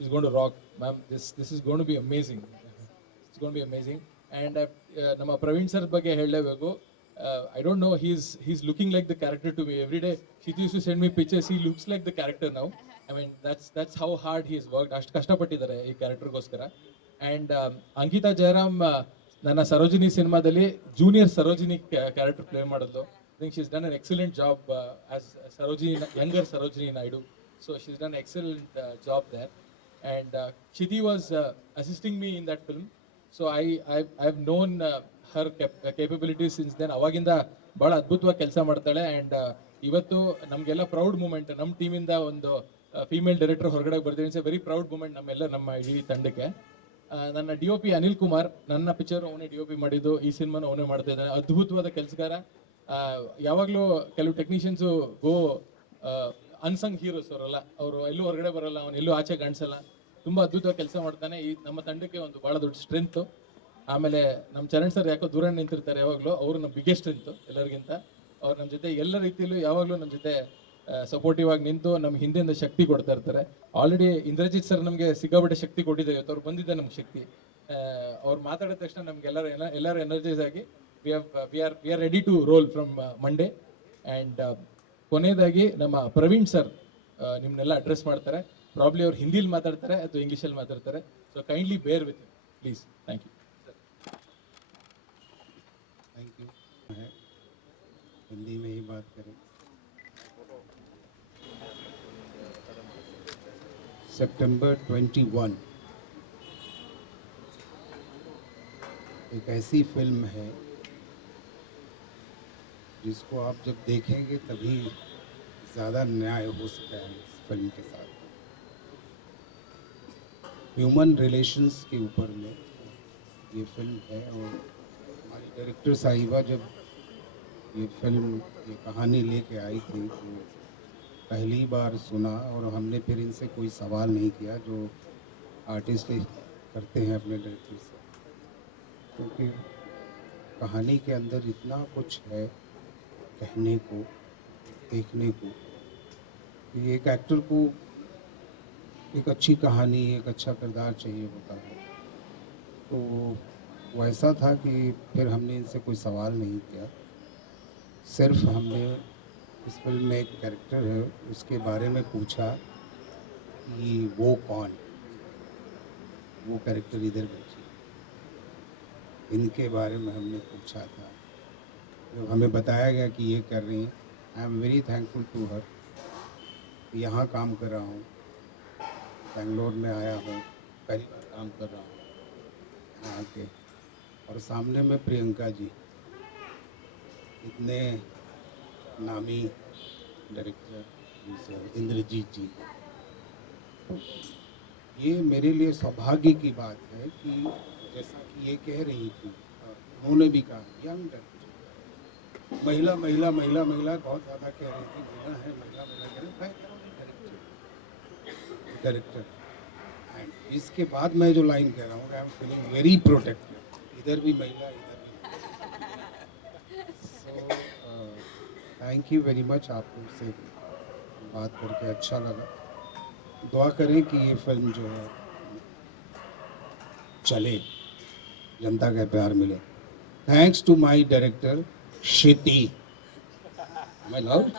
she's going to rock, ma'am. This is going to be amazing. It's going to be amazing. And ನಮ್ಮ ಪ್ರವೀಣ್ ಸರ್ ಬಗ್ಗೆ ಹೇಳಲೇಬೇಕು. I don't know. He's looking like the character to me every day. She used to send me pictures. He looks like the character now. I mean, that's how hard he has worked. ಅಷ್ಟು ಕಷ್ಟಪಟ್ಟಿದ್ದಾರೆ ಈ ಕ್ಯಾರೆಕ್ಟರ್ಗೋಸ್ಕರ. And ಅಂಕಿತಾ ಜಯರಾಮ್ ನನ್ನ ಸರೋಜಿನಿ ಸಿನಿಮಾದಲ್ಲಿ ಜೂನಿಯರ್ ಸರೋಜಿನಿ ಕ್ಯಾರೆಕ್ಟರ್ ಪ್ಲೇ ಮಾಡಿದ್ಲು. I think she's done an excellent job as Sarojini, younger Sarojini Naidu. So she's done an excellent job there. And Chidi was assisting me in that film. So I've known her capabilities since then. ಅವಾಗಿಂದ ಭಾಳ ಅದ್ಭುತವಾಗಿ ಕೆಲಸ ಮಾಡ್ತಾಳೆ. ಆ್ಯಂಡ್ ಇವತ್ತು ನಮಗೆಲ್ಲ ಪ್ರೌಡ್ ಮೂಮೆಂಟ್, ನಮ್ಮ ಟೀಮಿಂದ ಒಂದು ಫೀಮೇಲ್ ಡೈರೆಕ್ಟರ್ ಹೊರಗಡೆ ಬರ್ತೀವಿ. It's a very proud moment ನಮ್ಮ ಇಡೀ ತಂಡಕ್ಕೆ. ನನ್ನ DOP ಅನಿಲ್ ಕುಮಾರ್, ನನ್ನ ಪಿಕ್ಚರ್ ಅವನೇ DOP ಮಾಡಿದ್ದು, ಈ ಸಿನಿಮಾನ ಅವನೇ ಮಾಡ್ತಾ ಇದ್ದಾನೆ. ಅದ್ಭುತವಾದ ಕೆಲಸಗಾರ. ಯಾವಾಗಲೂ ಕೆಲವು ಟೆಕ್ನಿಷಿಯನ್ಸು ಅನ್ಸಂಗ್ ಹೀರೋಸ್ ಅವರಲ್ಲ, ಅವರು ಎಲ್ಲೂ ಹೊರಗಡೆ ಬರಲ್ಲ, ಅವನು ಎಲ್ಲೂ ಆಚೆ ಕಾಣಿಸಲ್ಲ. ತುಂಬ ಅದ್ಭುತವಾಗಿ ಕೆಲಸ ಮಾಡ್ತಾನೆ. ಈ ನಮ್ಮ ತಂಡಕ್ಕೆ ಒಂದು ಭಾಳ ದೊಡ್ಡ ಸ್ಟ್ರೆಂತು. ಆಮೇಲೆ ನಮ್ಮ ಚರಣ್ ಸರ್ ಯಾಕೋ ದೂರ ನಿಂತಿರ್ತಾರೆ ಯಾವಾಗಲೂ, ಅವರು ನಮ್ಮ ಬಿಗ್ಗೆಸ್ಟ್ ಸ್ಟ್ರೆಂತು ಎಲ್ಲರಿಗಿಂತ. ಅವ್ರು ನಮ್ಮ ಜೊತೆ ಎಲ್ಲ ರೀತಿಯಲ್ಲೂ ಯಾವಾಗಲೂ ನಮ್ಮ ಜೊತೆ ಸಪೋರ್ಟಿವ್ ಆಗಿ ನಿಂತು ನಮ್ಮ ಹಿಂದೆಯಿಂದ ಶಕ್ತಿ ಕೊಡ್ತಾ ಇರ್ತಾರೆ. ಆಲ್ರೆಡಿ ಇಂದ್ರಜಿತ್ ಸರ್ ನಮಗೆ ಸಿಕ್ಕಾಪಟ್ಟೆ ಶಕ್ತಿ ಕೊಟ್ಟಿದ್ದಾರೆ. ಇವತ್ತು ಅವ್ರು ಬಂದಿದ್ದೆ ನಮ್ಗೆ ಶಕ್ತಿ. ಅವ್ರು ಮಾತಾಡಿದ ತಕ್ಷಣ ನಮ್ಗೆ ಎಲ್ಲರೂ ಎನರ್ಜೈಸ್ ಆಗಿ we are ready to roll from Monday. And ಕೊನೆಯದಾಗಿ ನಮ್ಮ ಪ್ರವೀಣ್ ಸರ್ ನಿಮ್ಮನ್ನೆಲ್ಲ ಅಡ್ರೆಸ್ ಮಾಡ್ತಾರೆ. ಪ್ರಾಬ್ಲಿ ಅವ್ರು ಹಿಂದಿಲಿ ಮಾತಾಡ್ತಾರೆ ಅಥವಾ ಇಂಗ್ಲೀಷಲ್ಲಿ ಮಾತಾಡ್ತಾರೆ. So kindly bear with please. Thank you. Thank you. Hindi में ही बात करें. सितंबर 21 एक ऐसी फिल्म है जिसको आप जब देखेंगे तभी ज़्यादा न्याय हो सकता है इस फिल्म के साथ. ह्यूमन रिलेशंस के ऊपर में ये फिल्म है. और हमारी डायरेक्टर साहिबा जब ये फिल्म, ये कहानी लेके आई थी तो पहली बार सुना और हमने फिर इनसे कोई सवाल नहीं किया जो आर्टिस्ट करते हैं अपने डायरेक्टर से, क्योंकि कहानी के अंदर इतना कुछ है कहने को, देखने को. कि एक एक्टर को एक अच्छी कहानी, एक अच्छा किरदार चाहिए होता है. तो वो ऐसा था कि फिर हमने इनसे कोई सवाल नहीं किया. सिर्फ हमने इस फिल्म में एक कैरेक्टर है उसके बारे में पूछा कि वो कौन, वो कैरेक्टर इधर बैठी, इनके बारे में हमने पूछा था. जब हमें बताया गया कि ये कर रही हैं, I am very thankful to her. यहाँ काम कर रहा हूँ, बेंगलोर में आया हूँ, पहली बार काम कर रहा हूँ यहाँ के. और सामने में प्रियंका जी, इतने नामी डायरेक्टर इंद्रजीत जी. ये मेरे लिए सौभाग्य की बात है कि जैसा कि ये कह रही थी, उन्होंने भी कहा यंग डायरेक्टर, महिला महिला महिला महिला बहुत ज़्यादा कह रही थी, महिला है महिला महिला कह रही. मैं डायरेक्टर. एंड इसके बाद मैं जो लाइन कह रहा हूँ, I am feeling very protected. इधर भी महिला, इधर भी. So thank you very much. आपसे बात करके अच्छा लगा. दुआ करें कि ये फिल्म जो है चले, जनता का प्यार मिले. Thanks to my director Shiti. Am I loud?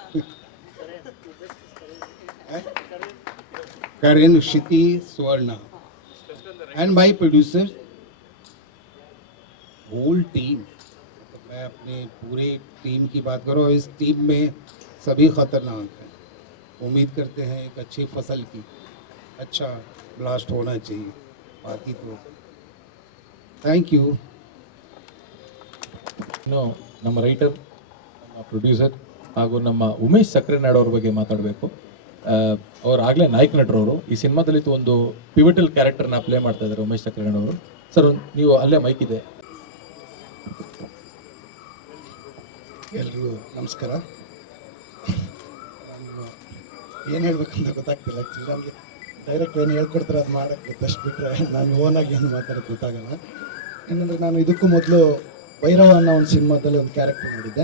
Karan, Shiti, Swarna. And my producer, whole team. मैं अपने पूरे टीम की बात करूँ, इस टीम में सभी खतरनाक हैं. उम्मीद करते हैं एक अच्छी फसल की अच्छा ब्लास्ट होना चाहिए. बाकी तो थैंक यू. ಇನ್ನು ನಮ್ಮ ರೈಟರ್, ನಮ್ಮ ಪ್ರೊಡ್ಯೂಸರ್ ಹಾಗೂ ನಮ್ಮ ಉಮೇಶ್ ಸಕ್ರೆನಾಡ್ ಅವ್ರ ಬಗ್ಗೆ ಮಾತಾಡಬೇಕು. ಅವ್ರು ಆಗಲೇ ನಾಯಕ ನಟರವರು. ಈ ಸಿನಿಮಾದಲ್ಲಿ ಒಂದು ಪಿವಿಟಲ್ ಕ್ಯಾರೆಕ್ಟರ್ನ ಪ್ಲೇ ಮಾಡ್ತಾ ಇದ್ದಾರೆ ಉಮೇಶ್ ಸಕ್ರೆನಾಡ್ ಅವರು. ಸರ್ ನೀವು ಅಲ್ಲೇ ಮೈಕ್ ಇದೆ. ಎಲ್ರಿಗೂ ನಮಸ್ಕಾರ. ನಾನು ಏನು ಹೇಳ್ಬೇಕಂತ ಗೊತ್ತಾಗ್ತಿಲ್ಲ. ಆ್ಯಕ್ಚುಲಿ ನನಗೆ ಡೈರೆಕ್ಟ್ ಏನು ಹೇಳ್ಕೊಡ್ತಾರೆ ಅದು ಮಾಡೋಕ್ಕೆ ಗೊತ್ತಷ್ಟು ಬಿಟ್ಟರೆ ನಾನು ಓನಾಗಿ ಏನು ಮಾತಾಡೋಕ್ಕೆ ಗೊತ್ತಾಗಲ್ಲ. ಏನಂದರೆ ನಾನು ಇದಕ್ಕೂ ಮೊದಲು ಭೈರವ ಅನ್ನೋ ಒಂದು ಸಿನಿಮಾದಲ್ಲಿ ಒಂದು ಕ್ಯಾರೆಕ್ಟರ್ ಮಾಡಿದ್ದೆ.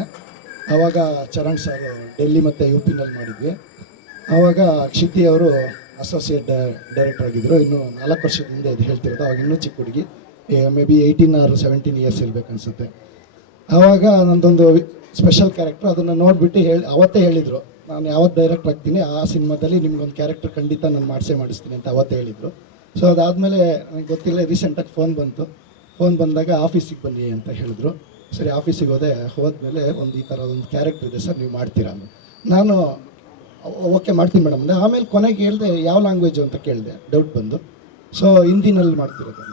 ಆವಾಗ ಚರಣ್ ಸರ್ ಡೆಲ್ಲಿ ಮತ್ತು ಯು ಪಿನಲ್ಲಿ ಮಾಡಿದ್ವಿ. ಆವಾಗ ಕ್ಷಿತಿ ಅವರು ಅಸೋಸಿಯೇಟ್ ಡೈರೆಕ್ಟರ್ ಆಗಿದ್ದರು. ಇನ್ನು 4 ವರ್ಷದ ಹಿಂದೆ ಇದು ಹೇಳ್ತಿರೋದು. ಅವಾಗ ಇನ್ನೂ ಚಿಕ್ಕ ಹುಡುಗಿ, ಮೇ ಬಿ 18 or 17 ಇಯರ್ಸ್ ಇರಬೇಕು ಅನಿಸುತ್ತೆ. ಆವಾಗ ನಂದೊಂದು ಸ್ಪೆಷಲ್ ಕ್ಯಾರೆಕ್ಟ್ರು, ಅದನ್ನು ನೋಡಿಬಿಟ್ಟು ಅವತ್ತೇ ಹೇಳಿದರು, ನಾನು ಯಾವತ್ತು ಡೈರೆಕ್ಟ್ ಆಗ್ತೀನಿ ಆ ಸಿನಿಮಾದಲ್ಲಿ ನಿಮ್ಗೊಂದು ಕ್ಯಾರೆಕ್ಟರ್ ಖಂಡಿತ ನಾನು ಮಾಡಿಸ್ತೀನಿ ಅಂತ ಅವತ್ತೇ ಹೇಳಿದರು. ಸೊ ಅದಾದಮೇಲೆ ನನಗೆ ಗೊತ್ತಿಲ್ಲ, ರೀಸೆಂಟಾಗಿ ಫೋನ್ ಬಂದಾಗ ಆಫೀಸಿಗೆ ಬನ್ನಿ ಅಂತ ಹೇಳಿದ್ರು. ಸರಿ, ಆಫೀಸಿಗೆ ಹೋದ್ಮೇಲೆ ಈ ಥರ ಒಂದು ಕ್ಯಾರೆಕ್ಟರ್ ಇದೆ ಸರ್, ನೀವು ಮಾಡ್ತೀರಾ ಅಂದರು. ನಾನು ಓಕೆ ಮಾಡ್ತೀನಿ ಮೇಡಮ್ ಅಂದರೆ. ಆಮೇಲೆ ಕೊನೆಗೆ ಹೇಳಿದೆ ಯಾವ ಲ್ಯಾಂಗ್ವೇಜು ಅಂತ ಕೇಳಿದೆ, ಡೌಟ್ ಬಂದು. ಸೊ ಹಿಂದಿನಲ್ಲಿ ಮಾಡ್ತಿರೋದು.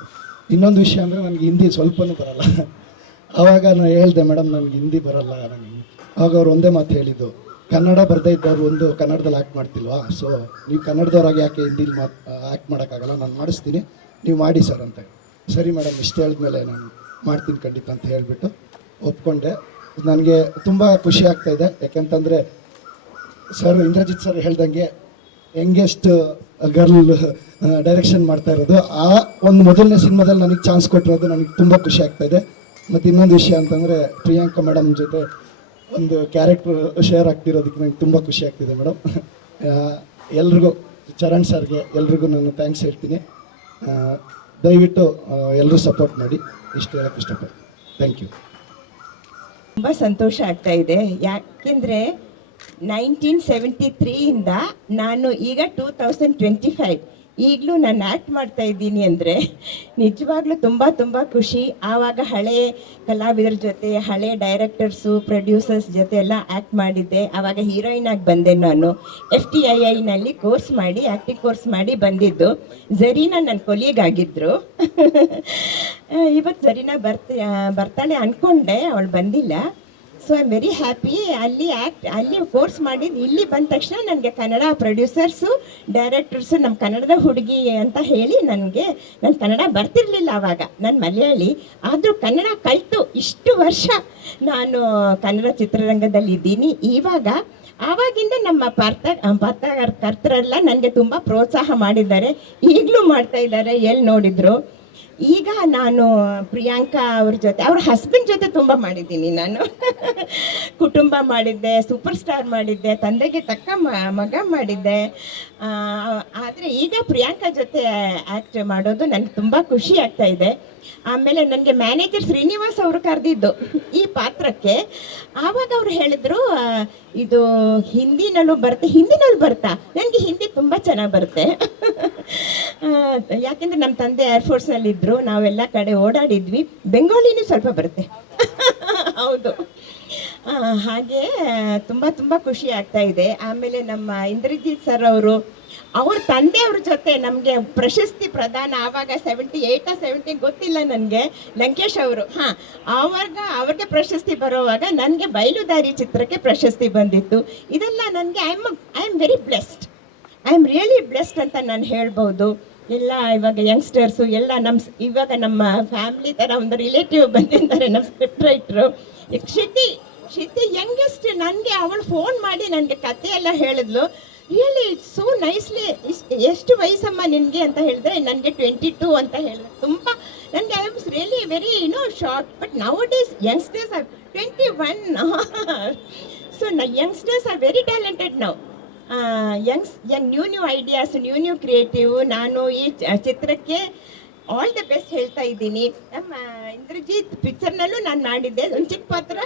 ಇನ್ನೊಂದು ವಿಷಯ ಅಂದರೆ ನನಗೆ ಹಿಂದಿ ಸ್ವಲ್ಪನೂ ಬರಲ್ಲ. ಆವಾಗ ನಾನು ಹೇಳಿದೆ, ಮೇಡಮ್ ನನಗೆ ಹಿಂದಿ ಬರಲ್ಲ ನನಗೆ. ಆವಾಗ ಅವ್ರು ಒಂದೇ ಮಾತು ಹೇಳಿದ್ದು, ಕನ್ನಡ ಬರದೇ ಇದ್ದವ್ರು ಒಂದು ಕನ್ನಡದಲ್ಲಿ ಆ್ಯಕ್ಟ್ ಮಾಡ್ತಿಲ್ವಾ, ಸೊ ನೀವು ಕನ್ನಡದವ್ರಾಗಿ ಯಾಕೆ ಹಿಂದಿಲಿ ಆ್ಯಕ್ಟ್ ಮಾಡೋಕ್ಕಾಗಲ್ಲ, ನಾನು ಮಾಡಿಸ್ತೀನಿ, ನೀವು ಮಾಡಿ ಸರ್ ಅಂತ. ಸರಿ ಮೇಡಮ್, ಇಷ್ಟು ಹೇಳಿದ್ಮೇಲೆ ನಾನು ಮಾಡ್ತೀನಿ ಖಂಡಿತ ಅಂತ ಹೇಳಿಬಿಟ್ಟು ಒಪ್ಕೊಂಡೆ. ನನಗೆ ತುಂಬ ಖುಷಿ ಆಗ್ತಾಯಿದೆ, ಯಾಕೆಂತಂದರೆ ಸರ್ ಇಂದ್ರಜಿತ್ ಸರ್ ಹೇಳ್ದಂಗೆ ಯಂಗೆಸ್ಟ್ ಗರ್ಲ್ ಡೈರೆಕ್ಷನ್ ಮಾಡ್ತಾ ಇರೋದು. ಆ ಒಂದು ಮೊದಲನೇ ಸಿನಿಮಾದಲ್ಲಿ ನನಗೆ ಚಾನ್ಸ್ ಕೊಟ್ಟಿರೋದು ನನಗೆ ತುಂಬ ಖುಷಿ ಆಗ್ತಾಯಿದೆ. ಮತ್ತು ಇನ್ನೊಂದು ವಿಷಯ ಅಂತಂದರೆ ಪ್ರಿಯಾಂಕಾ ಮೇಡಮ್ ಜೊತೆ ಒಂದು ಕ್ಯಾರೆಕ್ಟ್ರ್ ಶೇರ್ ಆಗ್ತಿರೋದಕ್ಕೆ ನನಗೆ ತುಂಬ ಖುಷಿ ಆಗ್ತಿದೆ ಮೇಡಮ್. ಎಲ್ರಿಗೂ, ಚರಣ್ ಸರ್ಗೆ ಎಲ್ರಿಗೂ ನಾನು ಥ್ಯಾಂಕ್ಸ್ ಹೇಳ್ತೀನಿ. ದಯವಿಟ್ಟು ಎಲ್ಲರೂ ಸಪೋರ್ಟ್ ಮಾಡಿ, ಇಷ್ಟು ಹೇಳೋಕ್ಕೆ ಇಷ್ಟಪಡ್ತೀನಿ. Thank you. ತುಂಬ ಸಂತೋಷ ಆಗ್ತಾ ಇದೆ, ಯಾಕೆಂದರೆ 1973ಇಂದ ನಾನು ಈಗ 2025 ಈಗಲೂ ನಾನು ಆ್ಯಕ್ಟ್ ಮಾಡ್ತಾ ಇದ್ದೀನಿ ಅಂದರೆ ನಿಜವಾಗ್ಲೂ ತುಂಬ ತುಂಬ ಖುಷಿ. ಆವಾಗ ಹಳೆ ಕಲಾವಿದರ ಜೊತೆ, ಹಳೆ ಡೈರೆಕ್ಟರ್ಸು, ಪ್ರೊಡ್ಯೂಸರ್ಸ್ ಜೊತೆ ಎಲ್ಲ ಆ್ಯಕ್ಟ್ ಮಾಡಿದ್ದೆ. ಆವಾಗ ಹೀರೋಯಿನ್ ಆಗಿ ಬಂದೆ ನಾನು. FTIIನಲ್ಲಿ ಕೋರ್ಸ್ ಮಾಡಿ, ಆ್ಯಕ್ಟಿಂಗ್ ಕೋರ್ಸ್ ಮಾಡಿ ಬಂದಿದ್ದು. ಝರೀನಾ ನನ್ನ ಕೊಲೀಗ್ ಆಗಿದ್ದರು. ಇವತ್ತು ಝರೀನಾ ಬರ್ತಾಳೆ ಅಂದ್ಕೊಂಡೆ, ಅವಳು ಬಂದಿಲ್ಲ. So I am very happy. ಅಲ್ಲಿ ಕೋರ್ಸ್ ಮಾಡಿದ್ದು, ಇಲ್ಲಿ ಬಂದ ತಕ್ಷಣ ನನಗೆ ಕನ್ನಡ ಪ್ರೊಡ್ಯೂಸರ್ಸು, ಡೈರೆಕ್ಟರ್ಸು ನಮ್ಮ ಕನ್ನಡದ ಹುಡುಗಿ ಅಂತ ಹೇಳಿ ನಾನು ಕನ್ನಡ ಬರ್ತಿರ್ಲಿಲ್ಲ ಆವಾಗ, ನಾನು ಮಲಯಾಳಿ. ಆದರೂ ಕನ್ನಡ ಕಲಿತು ಇಷ್ಟು ವರ್ಷ ನಾನು ಕನ್ನಡ ಚಿತ್ರರಂಗದಲ್ಲಿ ಇದ್ದೀನಿ. ಆವಾಗಿಂದ ನಮ್ಮ ಪತ್ರಕರ್ತರೆಲ್ಲ ನನಗೆ ತುಂಬ ಪ್ರೋತ್ಸಾಹ ಮಾಡಿದ್ದಾರೆ, ಈಗಲೂ ಮಾಡ್ತಾ ಇದ್ದಾರೆ ಎಲ್ಲಿ ನೋಡಿದ್ರು. ಈಗ ನಾನು ಪ್ರಿಯಾಂಕಾ ಅವ್ರ ಜೊತೆ, ಅವ್ರ ಹಸ್ಬೆಂಡ್ ಜೊತೆ ತುಂಬ ಮಾಡಿದ್ದೀನಿ ನಾನು. ಕುಟುಂಬ ಮಾಡಿದ್ದೆ, ಸೂಪರ್ ಸ್ಟಾರ್ ಮಾಡಿದ್ದೆ, ತಂದೆಗೆ ತಕ್ಕ ಮಗ ಮಾಡಿದ್ದೆ. ಆದರೆ ಈಗ ಪ್ರಿಯಾಂಕಾ ಜೊತೆ ಆ್ಯಕ್ಟ್ ಮಾಡೋದು ನನಗೆ ತುಂಬ ಖುಷಿ ಆಗ್ತಾ ಇದೆ. ಆಮೇಲೆ ನನಗೆ ಮ್ಯಾನೇಜರ್ ಶ್ರೀನಿವಾಸ್ ಅವರು ಕರೆದಿದ್ದು ಈ ಪಾತ್ರಕ್ಕೆ. ಆವಾಗ ಅವ್ರು ಹೇಳಿದರು, ಇದು ಹಿಂದಿನಲ್ಲೂ ಬರ್ತಾ. ನನಗೆ ಹಿಂದಿ ತುಂಬ ಚೆನ್ನಾಗಿ ಬರುತ್ತೆ. ಯಾಕೆಂದರೆ ನಮ್ಮ ತಂದೆ ಏರ್ಫೋರ್ಸ್ನಲ್ಲಿದ್ದರು, ನಾವೆಲ್ಲ ಕಡೆ ಓಡಾಡಿದ್ವಿ. ಬೆಂಗಾಲಿನೂ ಸ್ವಲ್ಪ ಬರುತ್ತೆ. ಹೌದು, ಹಾಗೆ ತುಂಬ ತುಂಬ ಖುಷಿ ಆಗ್ತಾ ಇದೆ. ಆಮೇಲೆ ನಮ್ಮ ಇಂದ್ರಜಿತ್ ಸರ್ ಅವರು, ಅವ್ರ ತಂದೆಯವ್ರ ಜೊತೆ ನಮಗೆ ಪ್ರಶಸ್ತಿ ಪ್ರದಾನ ಆವಾಗ 78 70 ಗೊತ್ತಿಲ್ಲ ನನಗೆ, ಲಂಕೇಶ್ ಅವರು. ಅವ್ರಿಗೆ ಪ್ರಶಸ್ತಿ ಬರೋವಾಗ ನನಗೆ ಬಯಲುದಾರಿ ಚಿತ್ರಕ್ಕೆ ಪ್ರಶಸ್ತಿ ಬಂದಿತ್ತು. ಇದೆಲ್ಲ ನನಗೆ I am very blessed, I am really blessed ಅಂತ ನಾನು ಹೇಳ್ಬೋದು. ಎಲ್ಲ ಇವಾಗ ಯಂಗ್ಸ್ಟರ್ಸು ಎಲ್ಲ ಇವಾಗ ನಮ್ಮ ಫ್ಯಾಮಿಲಿ ಥರ ಒಂದು ರಿಲೇಟಿವ್ ಬಂದಿದ್ದಾರೆ, ನಮ್ಮ ಸ್ಕ್ರಿಪ್ಟ್ ರೈಟ್ರು ಕ್ಷಿತಿ ಯಂಗೆಸ್ಟ್. ನನಗೆ ಅವಳು ಫೋನ್ ಮಾಡಿ ನನಗೆ ಕತೆ ಎಲ್ಲ ಹೇಳಿದ್ಲು. Really it's so nicely. ಎಷ್ಟು ವಯಸ್ಸಮ್ಮ ನಿನಗೆ ಅಂತ ಹೇಳಿದ್ರೆ ನನಗೆ 22 ಅಂತ ಹೇಳಿದೆ. ತುಂಬ ನನಗೆ I was really very short. But now days youngsters R 21. So youngsters are very talented now. Young new ideas, new creative. ನಾನು ಈ ಚಿತ್ರಕ್ಕೆ ಆಲ್ ದ ಬೆಸ್ಟ್ ಹೇಳ್ತಾ ಇದ್ದೀನಿ. ನಮ್ಮ ಇಂದ್ರಜಿತ್ ಪಿಕ್ಚರ್ನಲ್ಲೂ ನಾನು ಮಾಡಿದ್ದೆ ಒಂದು ಚಿಕ್ಕ ಪಾತ್ರ,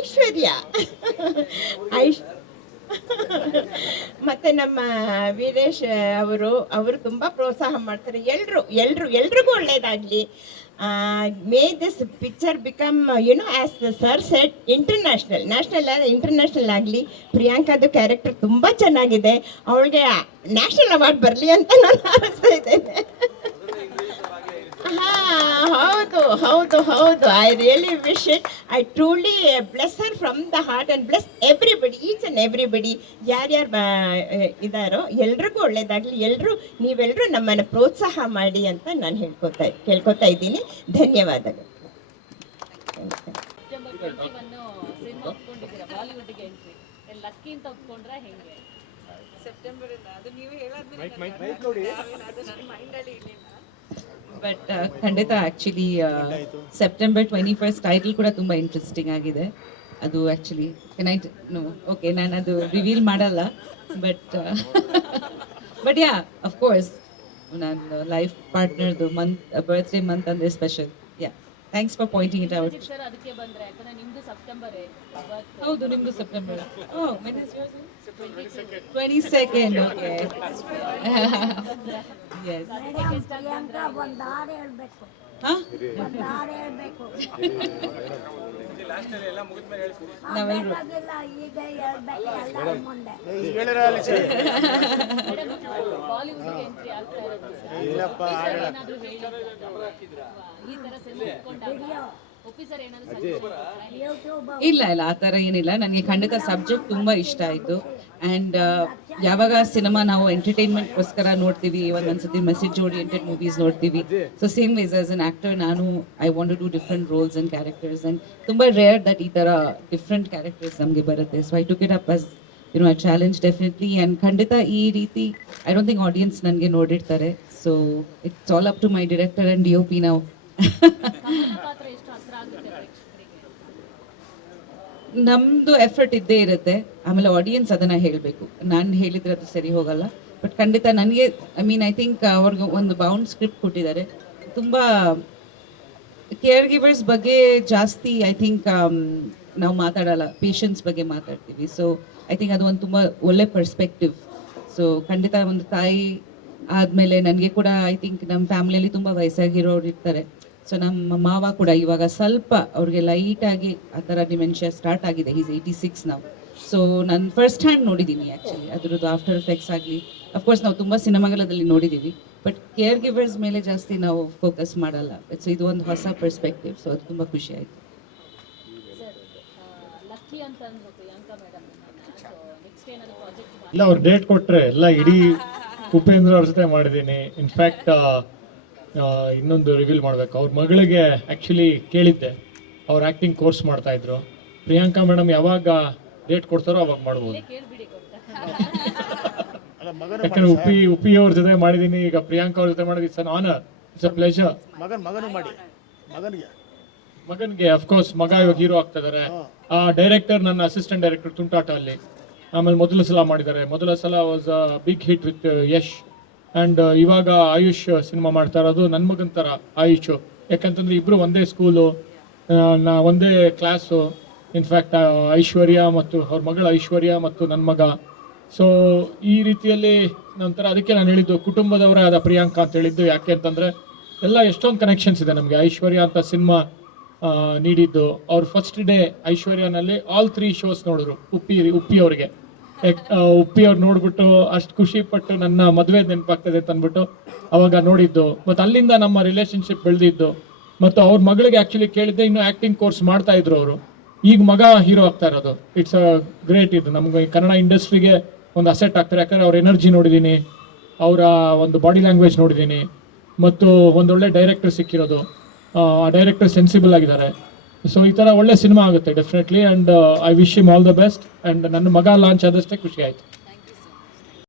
ಐಶ್ವರ್ಯ. ಮತ್ತು ನಮ್ಮ ವೀರೇಶ್ ಅವರು ತುಂಬ ಪ್ರೋತ್ಸಾಹ ಮಾಡ್ತಾರೆ. ಎಲ್ರಿಗೂ ಒಳ್ಳೆಯದಾಗಲಿ. May this picture become as sir set international ಆಗಲಿ. ಪ್ರಿಯಾಂಕಾದು ಕ್ಯಾರೆಕ್ಟರ್ ತುಂಬ ಚೆನ್ನಾಗಿದೆ, ಅವಳಿಗೆ ನ್ಯಾಷನಲ್ ಅವಾರ್ಡ್ ಬರಲಿ ಅಂತ ನಾನು ಹಾರೈಸ್ತಾ ಇದ್ದೇನೆ. ಹೌದು. I really wish it. I truly bless Har from the heart and bless everybody, each and everybody. ಯಾರ್ಯಾರು ಇದ್ದಾರೋ ಎಲ್ರಿಗೂ ಒಳ್ಳೇದಾಗಲಿ. ನೀವೆಲ್ಲರೂ ನಮ್ಮನ್ನು ಪ್ರೋತ್ಸಾಹ ಮಾಡಿ ಅಂತ ನಾನು ಕೇಳ್ಕೊತಾ ಇದ್ದೀನಿ. ಧನ್ಯವಾದಗಳು. ಬಟ್ ಖಂಡಿತ ಆ್ಯಕ್ಚುಲಿ ಸೆಪ್ಟೆಂಬರ್ 21 ಟೈಟಲ್ ಕೂಡ ತುಂಬ ಇಂಟ್ರೆಸ್ಟಿಂಗ್ ಆಗಿದೆ. ಅದು ಆ್ಯಕ್ಚುಲಿ ಓಕೆ ನಾನು ಅದು ರಿವೀಲ್ ಮಾಡಲ್ಲ ಬಟ್ ಬಟ್ ಯಾ ಅಫ್ಕೋರ್ಸ್ ನನ್ನ ಲೈಫ್ ಪಾರ್ಟ್ನರ್ದು ಬರ್ತ್ಡೇ ಮಂತ್ ಅಂದರೆ special. Yeah, thanks for pointing it out. Sir ಅದಕ್ಕೆ ಬಂದ್ರೆ ಯಾಕಂದ್ರೆ ನಿಮ್ದು ಸೆಪ್ಟೆಂಬರ್ ಹೌದು, ನಿಮ್ಮದು ಸೆಪ್ಟೆಂಬರ್. ಓ, 22nd. ಓಕೆ. ಎಸ್. ಹಾಂ, ನಾವೆಲ್ಲರೂ ಬಾಲಿವುಡ್ ಎಂಟ್ರಿ ಆಗ್ತಾ ಇರೋದು ಇಲ್ಲಪ್ಪ ಏನಾದ್ರು ಹೇಳಿ ಈ ತರ ಸಿನಿಮಾ ಒಪ್ಪಿಸರ್ ಏನಾದ್ರು ಇಲ್ಲ ಆ ಥರ ಏನಿಲ್ಲ. ನನಗೆ ಖಂಡಿತ ಸಬ್ಜೆಕ್ಟ್ ತುಂಬ ಇಷ್ಟ ಆಯಿತು. ಆ್ಯಂಡ್ ಯಾವಾಗ ಸಿನಿಮಾ ನಾವು ಎಂಟರ್ಟೈನ್ಮೆಂಟ್ಗೋಸ್ಕರ ನೋಡ್ತೀವಿ, ಒಂದೊಂದ್ಸತಿ ಮೆಸೇಜ್ ಓರಿಯೆಂಟೆಡ್ ಮೂವೀಸ್ ನೋಡ್ತೀವಿ. So same ways as an actor ನಾನು I want to do different roles and characters. And ತುಂಬ ರೇರ್ ದಟ್ ಈ ಥರ ಡಿಫ್ರೆಂಟ್ ಕ್ಯಾರೆಕ್ಟರ್ಸ್ ನಮಗೆ ಬರುತ್ತೆ. So I took it up as a challenge definitely. And ಖಂಡಿತ ಈ ರೀತಿ ಐ ಡೋಂಟ್ ಥಿಂಕ್ ಆಡಿಯನ್ಸ್ ನನಗೆ ನೋಡಿರ್ತಾರೆ. So it's all up to my director and DOP ನಾವು. ಪಾತ್ರ ಎಷ್ಟು ಹತ್ರ ಆಗುತ್ತೆ ಪ್ರೇಕ್ಷಕರಿಗೆ? ನಮ್ಮದು ಎಫರ್ಟ್ ಇದ್ದೇ ಇರುತ್ತೆ. ಆಮೇಲೆ ಆಡಿಯನ್ಸ್ ಅದನ್ನು ಹೇಳಬೇಕು. ನಾನು ಹೇಳಿದರೆ ಅದು ಸರಿ ಹೋಗಲ್ಲ. ಬಟ್ ಖಂಡಿತ ನನಗೆ ಐ ಥಿಂಕ್ ಅವ್ರಿಗೆ ಒಂದು ಬೌಂಡ್ ಸ್ಕ್ರಿಪ್ಟ್ ಕೊಟ್ಟಿದ್ದಾರೆ. ತುಂಬ ಕೇರ್ ಗಿವರ್ಸ್ ಬಗ್ಗೆ ಜಾಸ್ತಿ ಐ ಥಿಂಕ್ ನಾವು ಮಾತಾಡಲ್ಲ, ಪೇಷನ್ಸ್ ಬಗ್ಗೆ ಮಾತಾಡ್ತೀವಿ. ಸೊ ಐ ಥಿಂಕ್ ಅದು ಒಂದು ತುಂಬ ಒಳ್ಳೆ ಪರ್ಸ್ಪೆಕ್ಟಿವ್. ಸೊ ಖಂಡಿತ ಒಂದು ತಾಯಿ ಆದಮೇಲೆ ನನಗೆ ಕೂಡ ಐ ಥಿಂಕ್ ನಮ್ಮ ಫ್ಯಾಮಿಲಿಯಲ್ಲಿ ತುಂಬ ವಯಸ್ಸಾಗಿರೋರು ಇರ್ತಾರೆ. ಸೊ ನಮ್ಮ ಮಾವ ಕೂಡ ಇವಾಗ ಸ್ವಲ್ಪ ಅವ್ರಿಗೆ ಲೈಟಾಗಿ ಆ ಥರ ಡಿಮೆನ್ಷಿಯಾ ಸ್ಟಾರ್ಟ್ ಆಗಿದೆ. ಈಸ್ 86 ನಾವು. ಸೊ ನಾನು ಫಸ್ಟ್ ಹ್ಯಾಂಡ್ ನೋಡಿದ್ದೀನಿ ಆ್ಯಕ್ಚುಲಿ ಅದರದ್ದು ಆಫ್ಟರ್ ಎಫೆಕ್ಟ್ಸ್ ಆಗಲಿ. ಅಫ್ಕೋರ್ಸ್ ನಾವು ತುಂಬ ಸಿನಿಮಾಗಳಲ್ಲಿ ನೋಡಿದ್ದೀವಿ, ಬಟ್ ಕೇರ್ ಗಿವರ್ಸ್ ಮೇಲೆ ಜಾಸ್ತಿ ನಾವು ಫೋಕಸ್ ಮಾಡಲ್ಲ. ಸೊ ಇದು ಒಂದು ಹೊಸ ಪರ್ಸ್ಪೆಕ್ಟಿವ್. ಸೊ ಅದು ತುಂಬ ಖುಷಿ ಆಯಿತು. ಸರ್ ಲಕ್ಕಿ ಅಂತ ಅಂದ್ರು ಪ್ರಿಯಾಂಕಾ ಮೇಡಮ್. ಸೊ ನೆಕ್ಸ್ಟ್ ಏನಾದ್ರು ಪ್ರಾಜೆಕ್ಟ್ ಇಲ್ಲ, ಅವ್ರು ಡೇಟ್ ಕೊಟ್ಟರೆ ಎಲ್ಲ ಇಡೀ ಉಪೇಂದ್ರ ಅವ್ರ ಜೊತೆ ಮಾಡಿದ್ದೀನಿ. ಇನ್ಫ್ಯಾಕ್ಟ್ ಇನ್ನೊಂದು ರಿವೀಲ್ ಮಾಡಬೇಕು. ಅವ್ರ ಮಗಳಿಗೆ ಆ್ಯಕ್ಚುಲಿ ಕೇಳಿದ್ದೆ, ಅವ್ರು ಆ್ಯಕ್ಟಿಂಗ್ ಕೋರ್ಸ್ ಮಾಡ್ತಾಯಿದ್ರು. ಪ್ರಿಯಾಂಕಾ ಮೇಡಮ್ ಯಾವಾಗ ಡೇಟ್ ಕೊಡ್ತಾರೋ ಅವಾಗ ಮಾಡ್ಬೋದು. ಕೇಳ್ಬಿಡಿ ಗೊತ್ತಾ? ಅಲ್ಲ ಮಗನ ಯಾಕಂದ್ರೆ ಉಪಿ ಅವ್ರ ಜೊತೆ ಮಾಡಿದ್ದೀನಿ, ಈಗ ಪ್ರಿಯಾಂಕಾ ಅವ್ರ ಜೊತೆ ಮಾಡಿದ್ದು. It's an honour, it's a pleasure. ಮಗನು ಮಾಡಿ ಮಗನಿಗೆ ಅಫ್ಕೋರ್ಸ್ ಮಗ ಇವಾಗ ಹೀರೋ ಆಗ್ತಾ ಇದ್ದಾರೆ. ಆ ಡೈರೆಕ್ಟರ್ ನನ್ನ ಅಸಿಸ್ಟೆಂಟ್ ಡೈರೆಕ್ಟರ್ ತುಂಟಾಟ ಅಲ್ಲಿ. ಆಮೇಲೆ ಮೊದಲ ಸಲ ಮಾಡಿದ್ದಾರೆ. ಮೊದಲ ಸಲ was a big hit with Yash. And ಇವಾಗ ಆಯುಷ್ ಸಿನಿಮಾ ಮಾಡ್ತಾ ಇರೋದು ನನ್ನ ಮಗನ ಥರ ಆಯುಷು. ಯಾಕಂತಂದರೆ ಇಬ್ಬರು ಒಂದೇ ಸ್ಕೂಲು, ಒಂದೇ ಕ್ಲಾಸು. ಇನ್ಫ್ಯಾಕ್ಟ್ ಐಶ್ವರ್ಯ ಮತ್ತು ಅವ್ರ ಮಗಳು ಐಶ್ವರ್ಯ ಮತ್ತು ನನ್ನ ಮಗ. ಸೊ ಈ ರೀತಿಯಲ್ಲಿ ನಂತರ ಅದಕ್ಕೆ ನಾನು ಹೇಳಿದ್ದು ಕುಟುಂಬದವರೇ ಆದ ಪ್ರಿಯಾಂಕಾ ಅಂತ ಹೇಳಿದ್ದು. ಯಾಕೆ ಅಂತಂದರೆ ಎಲ್ಲ ಎಷ್ಟೊಂದು ಕನೆಕ್ಷನ್ಸ್ ಇದೆ ನಮಗೆ. ಐಶ್ವರ್ಯ ಅಂತ ಸಿನಿಮಾ ನೀಡಿದ್ದು ಅವ್ರು ಫಸ್ಟ್ ಡೇ ಐಶ್ವರ್ಯನಲ್ಲಿ ಆಲ್ 3 ಶೋಸ್ ನೋಡಿದ್ರು ಉಪ್ಪಿ ಅವ್ರಿಗೆ. ಉಪ್ಪಿ ಅವ್ರು ನೋಡ್ಬಿಟ್ಟು ಅಷ್ಟು ಖುಷಿಪಟ್ಟು ನನ್ನ ಮದುವೆ ನೆನಪಾಗ್ತದೆ ಅಂತ ಅಂದ್ಬಿಟ್ಟು ಅವಾಗ ನೋಡಿದ್ದು. ಮತ್ತು ಅಲ್ಲಿಂದ ನಮ್ಮ ರಿಲೇಷನ್ಶಿಪ್ ಬೆಳೆದಿದ್ದು. ಮತ್ತು ಅವ್ರ ಮಗಳಿಗೆ ಆ್ಯಕ್ಚುಲಿ ಕೇಳಿದ್ದೆ, ಇನ್ನೂ ಆ್ಯಕ್ಟಿಂಗ್ ಕೋರ್ಸ್ ಮಾಡ್ತಾ ಇದ್ರು ಅವರು. ಈಗ ಮಗ ಹೀರೋ ಆಗ್ತಾ ಇರೋದು. It's a great. ಇದು ನಮ್ಗೆ ಕನ್ನಡ ಇಂಡಸ್ಟ್ರಿಗೆ ಒಂದು ಅಸೆಟ್ ಆಗ್ತಾರೆ. ಯಾಕಂದರೆ ಅವ್ರ ಎನರ್ಜಿ ನೋಡಿದ್ದೀನಿ, ಅವರ ಒಂದು ಬಾಡಿ ಲ್ಯಾಂಗ್ವೇಜ್ ನೋಡಿದ್ದೀನಿ, ಮತ್ತು ಒಂದೊಳ್ಳೆ ಡೈರೆಕ್ಟರ್ ಸಿಕ್ಕಿರೋದು. ಆ ಡೈರೆಕ್ಟರ್ ಸೆನ್ಸಿಬಲ್ ಆಗಿದ್ದಾರೆ. ಸೊ ಈ ಥರ ಒಳ್ಳೆ ಸಿನಿಮಾ ಆಗುತ್ತೆ definitely. And I wish him all the best. And ನನ್ನ ಮಗ ಲಾಂಚ್ ಆದಷ್ಟೇ ಖುಷಿ ಆಯಿತು.